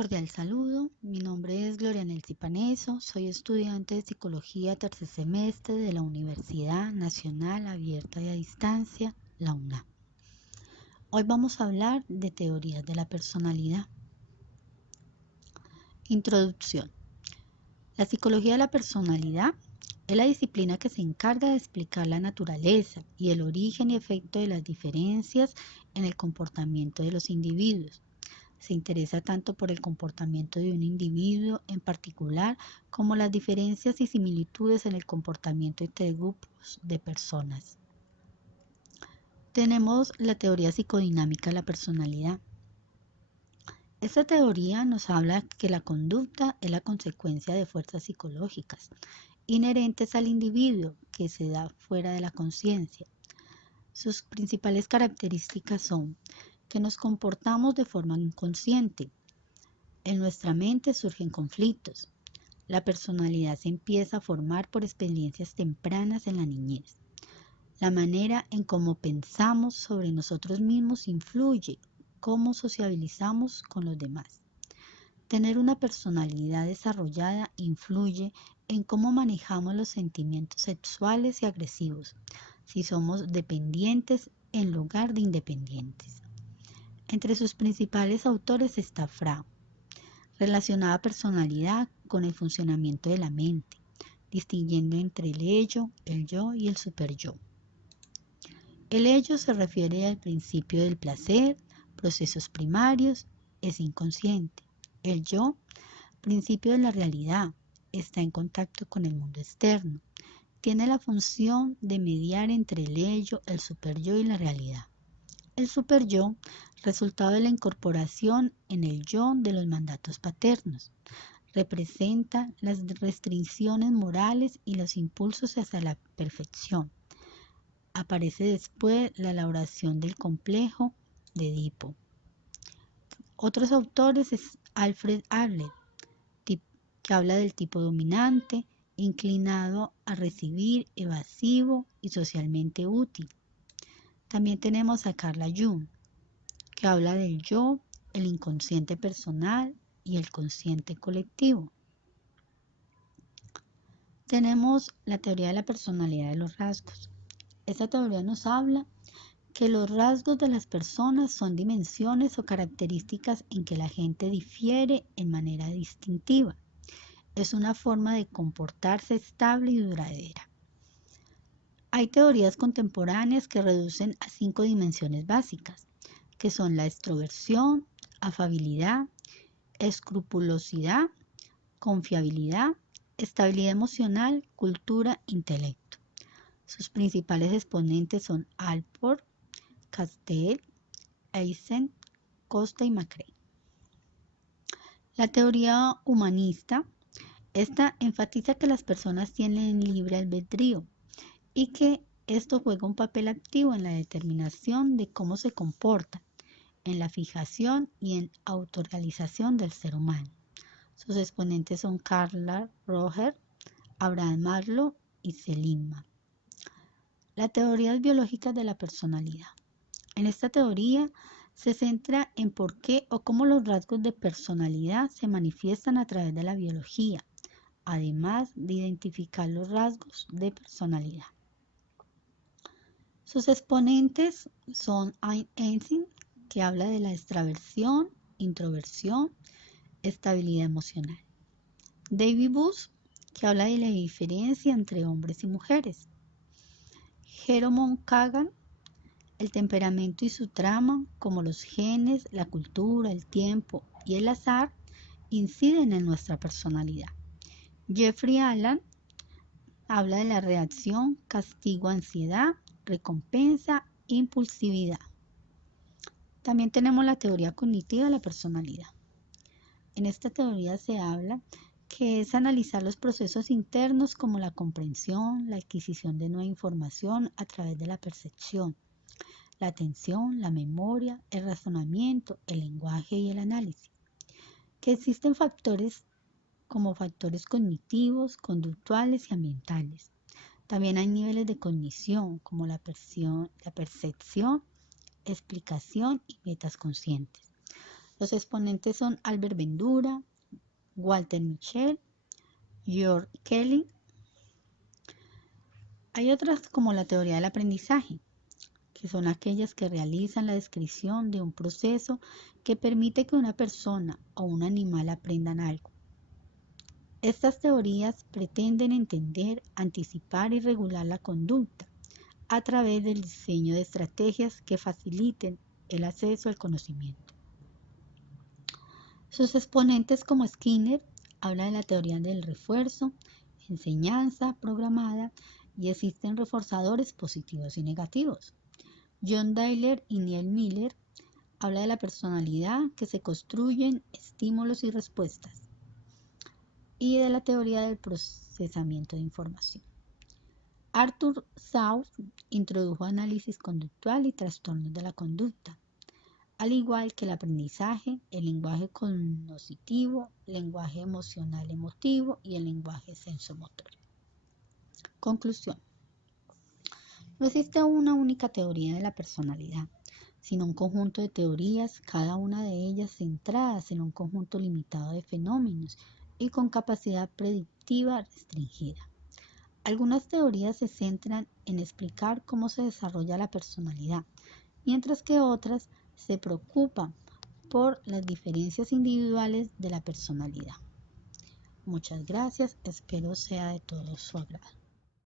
Cordial saludo, mi nombre es Gloria Nelcy Paneso, soy estudiante de Psicología tercer semestre de la Universidad Nacional Abierta y a Distancia, la UNAM. Hoy vamos a hablar de teorías de la personalidad. Introducción. La psicología de la personalidad es la disciplina que se encarga de explicar la naturaleza y el origen y efecto de las diferencias en el comportamiento de los individuos. Se interesa tanto por el comportamiento de un individuo en particular como las diferencias y similitudes en el comportamiento entre grupos de personas. Tenemos la teoría psicodinámica de la personalidad. Esta teoría nos habla que la conducta es la consecuencia de fuerzas psicológicas inherentes al individuo que se da fuera de la conciencia. Sus principales características son que nos comportamos de forma inconsciente. En nuestra mente surgen conflictos. La personalidad se empieza a formar por experiencias tempranas en la niñez. La manera en cómo pensamos sobre nosotros mismos influye cómo sociabilizamos con los demás. Tener una personalidad desarrollada influye en cómo manejamos los sentimientos sexuales y agresivos, si somos dependientes en lugar de independientes. Entre sus principales autores está Freud, relacionada personalidad con el funcionamiento de la mente, distinguiendo entre el ello, el yo y el superyo. El ello se refiere al principio del placer, procesos primarios, es inconsciente. El yo, principio de la realidad, está en contacto con el mundo externo. Tiene la función de mediar entre el ello, el superyo y la realidad. El superyo, resultado de la incorporación en el yo de los mandatos paternos, representa las restricciones morales y los impulsos hacia la perfección. Aparece después la elaboración del complejo de Edipo. Otros autores es Alfred Adler, que habla del tipo dominante, inclinado a recibir, evasivo y socialmente útil. También tenemos a Carl Jung, que habla del yo, el inconsciente personal y el consciente colectivo. Tenemos la teoría de la personalidad de los rasgos. Esta teoría nos habla que los rasgos de las personas son dimensiones o características en que la gente difiere en manera distintiva. Es una forma de comportarse estable y duradera. Hay teorías contemporáneas que reducen a 5 dimensiones básicas, que son la extroversión, afabilidad, escrupulosidad, confiabilidad, estabilidad emocional, cultura, intelecto. Sus principales exponentes son Alport, Castell, Eisen, Costa y Macrae. La teoría humanista, esta enfatiza que las personas tienen libre albedrío y que esto juega un papel activo en la determinación de cómo se comporta, en la fijación y en autorrealización del ser humano. Sus exponentes son Karl Roger, Abraham Maslow y Seligman. La teoría biológica de la personalidad. En esta teoría se centra en por qué o cómo los rasgos de personalidad se manifiestan a través de la biología, además de identificar los rasgos de personalidad. Sus exponentes son Ayn Rand, que habla de la extraversión, introversión, estabilidad emocional. David Bush, que habla de la diferencia entre hombres y mujeres. Jerome Kagan, el temperamento y su trama, como los genes, la cultura, el tiempo y el azar, inciden en nuestra personalidad. Jeffrey Allen habla de la reacción, castigo, ansiedad, recompensa, impulsividad. También tenemos la teoría cognitiva de la personalidad. En esta teoría se habla que es analizar los procesos internos como la comprensión, la adquisición de nueva información a través de la percepción, la atención, la memoria, el razonamiento, el lenguaje y el análisis. Que existen factores como factores cognitivos, conductuales y ambientales. También hay niveles de cognición como la percepción, explicación y metas conscientes. Los exponentes son Albert Bandura, Walter Mischel, George Kelly. Hay otras como la teoría del aprendizaje, que son aquellas que realizan la descripción de un proceso que permite que una persona o un animal aprendan algo. Estas teorías pretenden entender, anticipar y regular la conducta a través del diseño de estrategias que faciliten el acceso al conocimiento. Sus exponentes como Skinner habla de la teoría del refuerzo, enseñanza programada y existen reforzadores positivos y negativos. John Dailer y Neil Miller habla de la personalidad que se construyen estímulos y respuestas y de la teoría del procesamiento de información. Arthur South introdujo análisis conductual y trastornos de la conducta, al igual que el aprendizaje, el lenguaje cognoscitivo, lenguaje emocional emotivo y el lenguaje sensomotor. Conclusión. No existe una única teoría de la personalidad, sino un conjunto de teorías, cada una de ellas centradas en un conjunto limitado de fenómenos y con capacidad predictiva restringida. Algunas teorías se centran en explicar cómo se desarrolla la personalidad, mientras que otras se preocupan por las diferencias individuales de la personalidad. Muchas gracias, espero sea de todo su agrado.